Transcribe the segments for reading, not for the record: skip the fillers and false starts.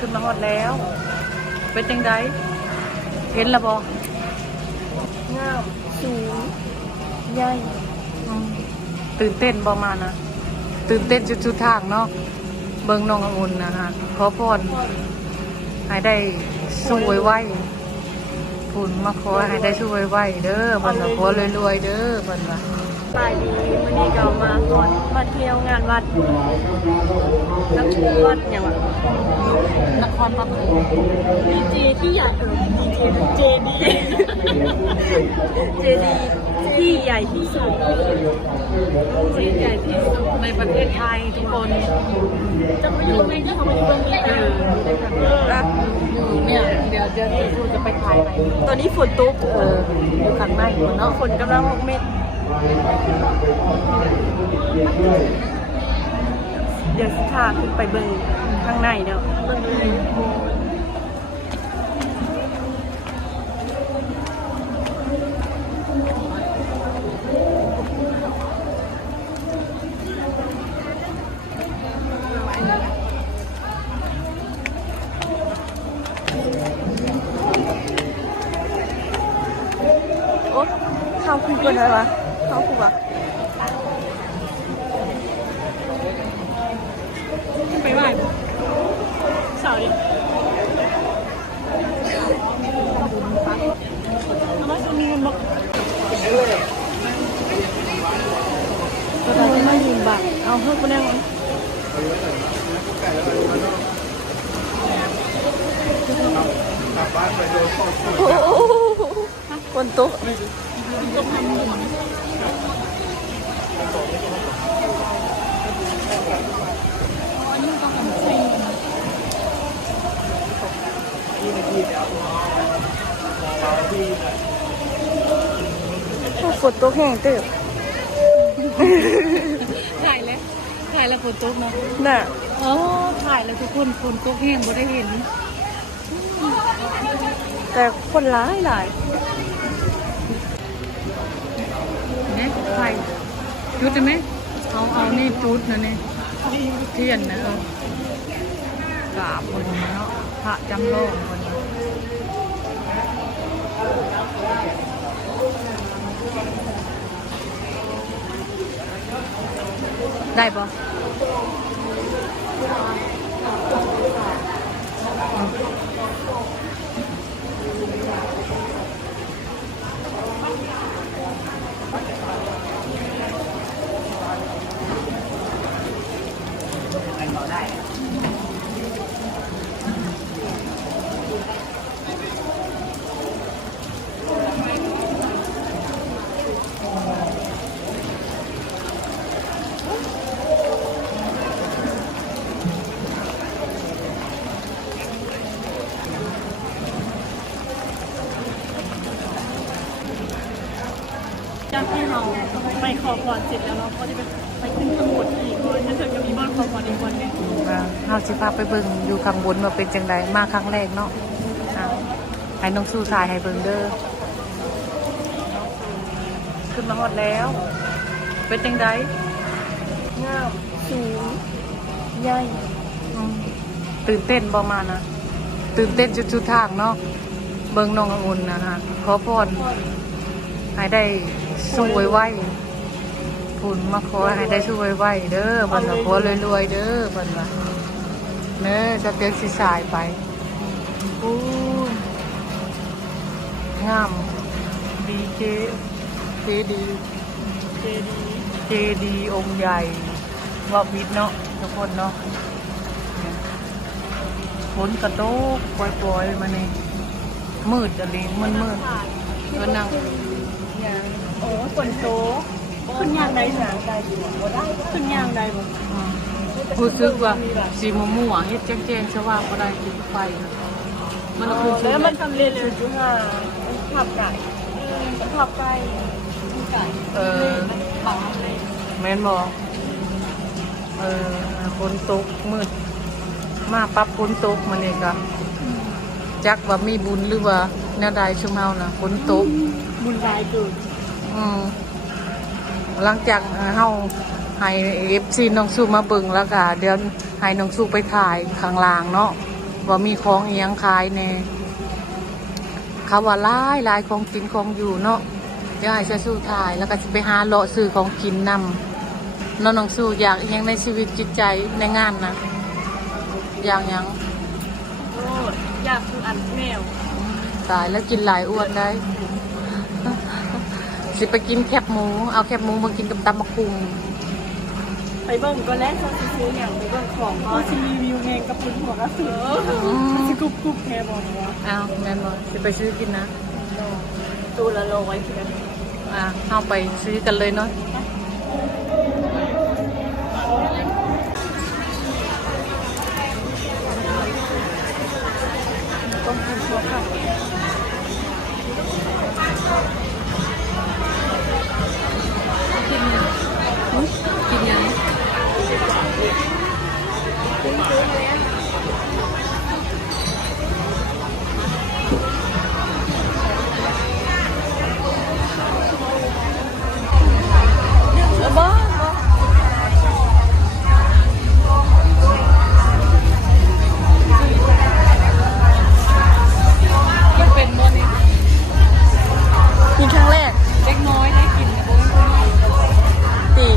ขึ้นมาฮอดแล้วเป็นจังไดเห็นแล้วบ่งามสูงใหญ่ตื่นเต้นบ่มานะตื่นเต้นจุดๆทางเนาะเบิ่งน้ององุ่นนะฮะขอพรให้ได้สู้ไวๆพุ่นมาขอให้ได้สู้ไวๆเด้อเพิ่นว่าขอรวยๆเด้อเพิ่นว่าปลายดีวันนี้ก็มาก่อนมาเที่ยวงานวัดนักวัดอย่างว่านครปฐมดีเจที่ใหญ่ดีเจเจดีเจดีที่ใหญ่ที่สุดที่ใหญ่ที่สุดในประเทศไทยทุกคนจะไปอยู่ในที่เขาไปอยู่ตรงนี้เนี่ยเดี๋ยวจะไปถ่ายไหนตอนนี้ฝนตกอยู่ข้างในเนาะฝนกำลัง6 เมตรเดี๋ยวสิพาขึ้นไปเบิ่งข้างในเด้อเบิ่งเลยโอ้เข้าคุยกันได้ปะเข้าคุยปะไปไหว้สาวดิทำไมจะมีเงินบอกก็ได้ไม่ยืมบัตรเอาเพิ่มไปแน่นอนโอ้โหคนโต๊ะฝนตกแห้งเติบถ่ายแล้วฝนตกเนาะน่ะอ๋อถ่ายแล้วทุกคนฝนตกแห้งบ่ได้เห็นแต่คนหลายเนี่ยถ่ายจุดใช่ไหมเอานี่จุดนะเนี่ยเทียนนะกราบคนเนาะพระจำลองคนได้ปะจากที่เราไปขอพรเสร็จแล้วเราก็จะไปขึ้นข้างบนอีกคนถ้าเกิดจะมีบ้านขอพรอีกคนนึงเราสิพาไปเบิ่งอยู่ข้างบนมาเป็นจังใดมาครั้งแรกเนาะให้น้องสู้ทายให้เบิ่งเด้อขึ้นมาฮอดแล้วเป็นจังใดงามสูงใหญ่ตื่นเต้นบ่มานะตื่นเต้นจุดๆทางเนาะเบิ่งน้ององุ่นนะฮะขอพรให้ได้สู้ไวๆพุ่นมาขอให้ได้สู้ไวๆเด้อเพิ่นว่าขอรวยๆเด้อเพิ่นว่าเด้อจะเตียงสิสายไปอู้งามดีเจดีองค์ใหญ่ว่าวิทย์เนาะทุกคนเนาะฝนกระโดกปล่อยๆมานี่มืดอะไรมืดก็นั่งโอ้ฝนโตขึ้นยางใดหางใดขึ้นยางใดบ่รู้สึกว่าสีม่วงเฮ็ดแจ้งๆสว่างบ่ได้ติดไฟมันคือแล้วมันทำเร็วๆจุ๊ค่ะขับไก่บังแม่นบ่ฝนตกมืดมาปั๊บฝนตกมันนี่ก็จักว่ามีบุญหรือว่าแนวใดชุมเฮาน่ะฝนตกบุญหลายเกินหลังจากเฮาให้ FC น้องสู้มาเบิ่งแล้วก็เดี๋ยวให้น้องสู้ไปถ่ายข้างล่างเนาะ ว่ามีของเอียงขายแน่เขาว่าหลายของกินของอยู่เนาะเดี๋ยวให้จะสู้ถ่ายแล้วก็จะไปหาเลาะซื้อของกินนำน้องสู้อยากอิหยังในชีวิตจิตใจในงานนะอย่างหยัง โอ้อยากคืออันแมว ตายแล้วกินหลายอ้วนได้ สิไปกินแคบหมูเอาแคบหมูมากินกับตำมะคุง ไปเบิ่งก็แล้วเขาสิซื้ออย่างไปเบิ่งของก็สิรีวิวเองกับคุณหัวกระสือสิกรุบแค่บอกว่า อ้าวแม่นบ่สิไปซื้อกินนะ ตัวละ100เพียง เอาไปซื้อกันเลยเนาะต้องกินตัวค่ะ กินยังบ้ากินเป็นมื้อนี้กินครั้งแรกเล็กน้อยได้กินนะบ่ตี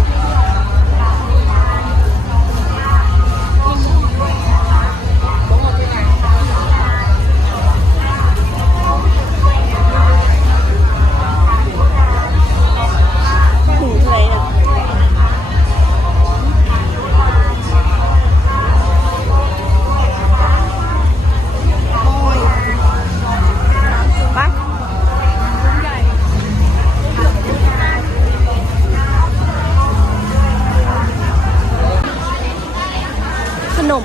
ขนม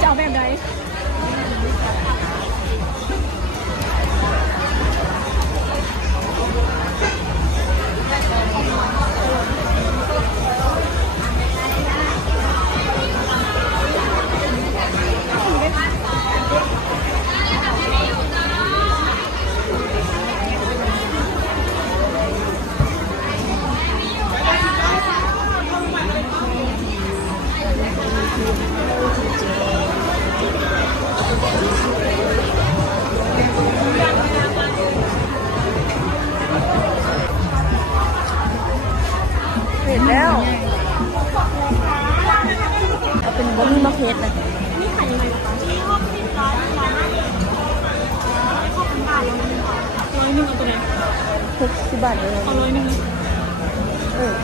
จะเอาแบบไหนเห็นแล้วเอาเป็นบะหมี่มะเขือนะนี่ขายยังไงที่ห้องที่ร้านข้าวเป็นบาท100เอาตัวไหน60 บาทเลยเอา100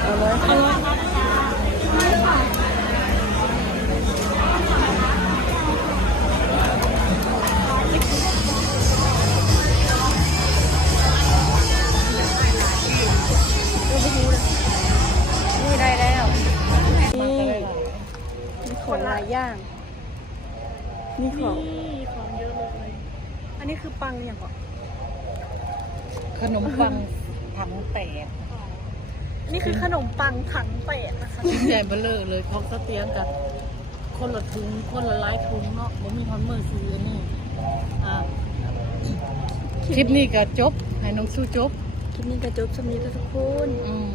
เอานี่ได้แล้วนี่มีของหลายอย่างมีของเยอะเลยอันนี้คือปังอย่างก่อน ขนมปังถังแตก นี่คือขนมปังถังเป็ดนะคะ ใหญ่เบ้อเลยเขาก็เตรียมกันคนละถุงคนละหลายถุงเนาะบ่มีฮอนเมอร์ซื้ออันนี่คลิปนี้ก็จบให้น้องสู้จบ คลิปนี้กระจบสมีทุกคน อืม